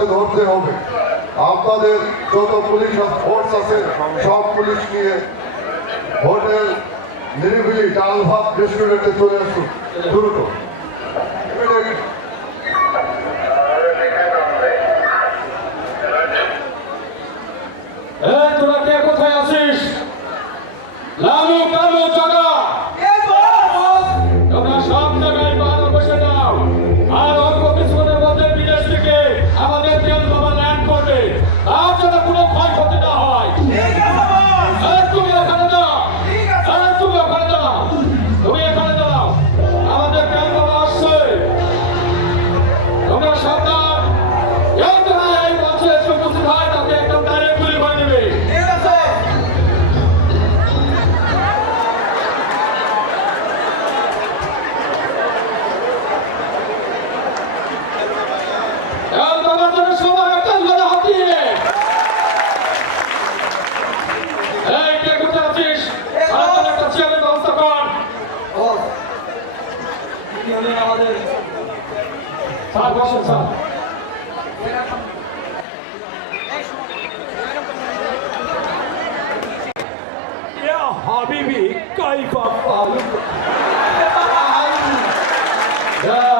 হাতে ধরতে হবে। আপনাদের যত পুলিশ ফোর্স আছে সব পুলিশ নিয়ে হোটেল নিরিবিলি ডাল ভাত রেস্টুরেন্টে চলে আসুন দ্রুত। তোরা কে কোথায় আছিস? লালু কালু চাঁদা তোমরা সব জায়গায় বাধা বসে দাও। আর অল্প কিছুক্ষণের মধ্যে বিদেশ থেকে আমাদের তেল বাবা ল্যান্ড করবে, তার জন্য কোনো ক্ষয়ক্ষতি না হয়। তুমি এখানে দাও, তুমি ওখানে দাও, তুমি এখানে দাও। আমাদের তেল বাবা আসছে, তোমরা সাবধান। এই বলছে উপস্থিত হয় তাকে একদম ডাইরেক্ট গুলি করে দেবে। হাবিবি কাইফা তালুকা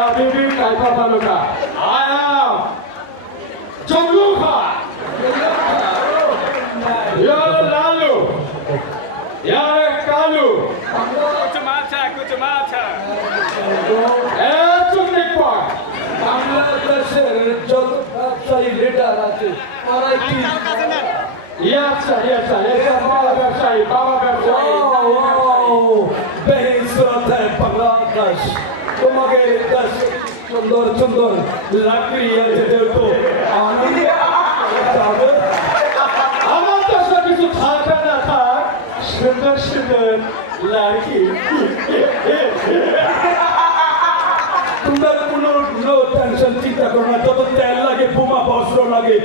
হাবিবি কাইফা taluka I am Jamlu Khan. You're Lalu. You're Kalu. Kutumata. বাংলাদেশের যত ব্যবসায়ী লিডার আছে তারাই কি বাংলাদেশ তোমাকে সুন্দর সুন্দর লাকড়ি আছে যেহেতু আমার কাছে কিছু থাকা না থাক, সুন্দর সুন্দর লাড়কি। তোমরা কোনো নো টেনশন চিন্তা করো না, যত তেল লাগে বোমা বস্ত্র লাগে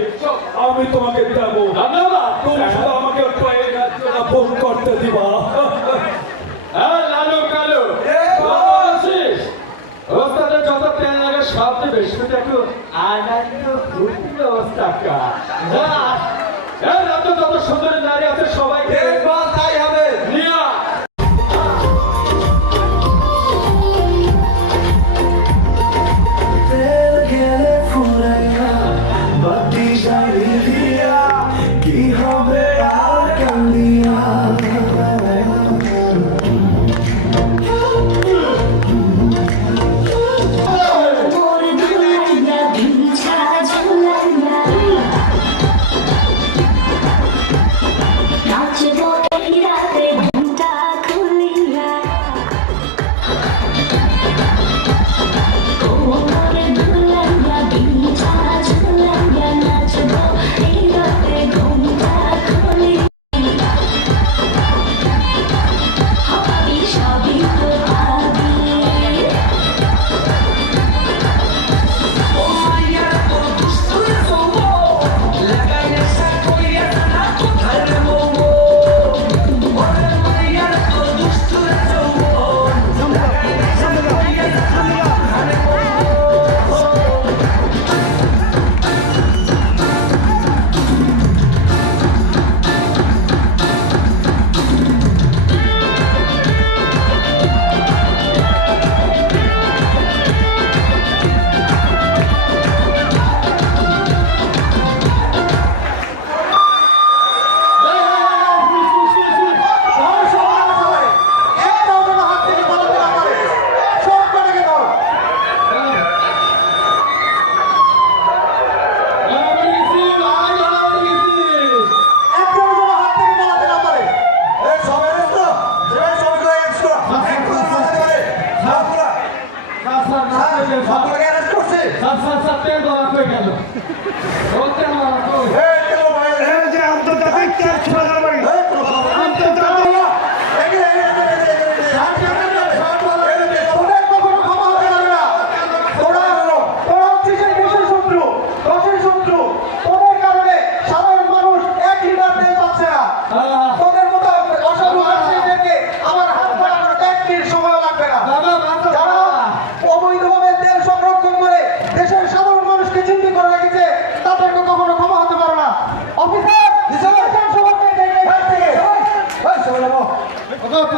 আমি তোমাকে দেবো। ধন্যবাদ। তুমি শুধু আমাকে ফোন করতে দিবা। লালু কালু ওস্তাদের যত তেল লাগে সব দেবে, শুধু একটু আনন্দ ফুর্তি ব্যবস্থা কর। যত সুন্দর নারী আছে সবাইকে তাই হবে নিয়ে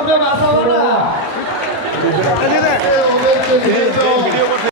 ওকে বাঁচাবো না। ওদেরকে নিয়ে যাও।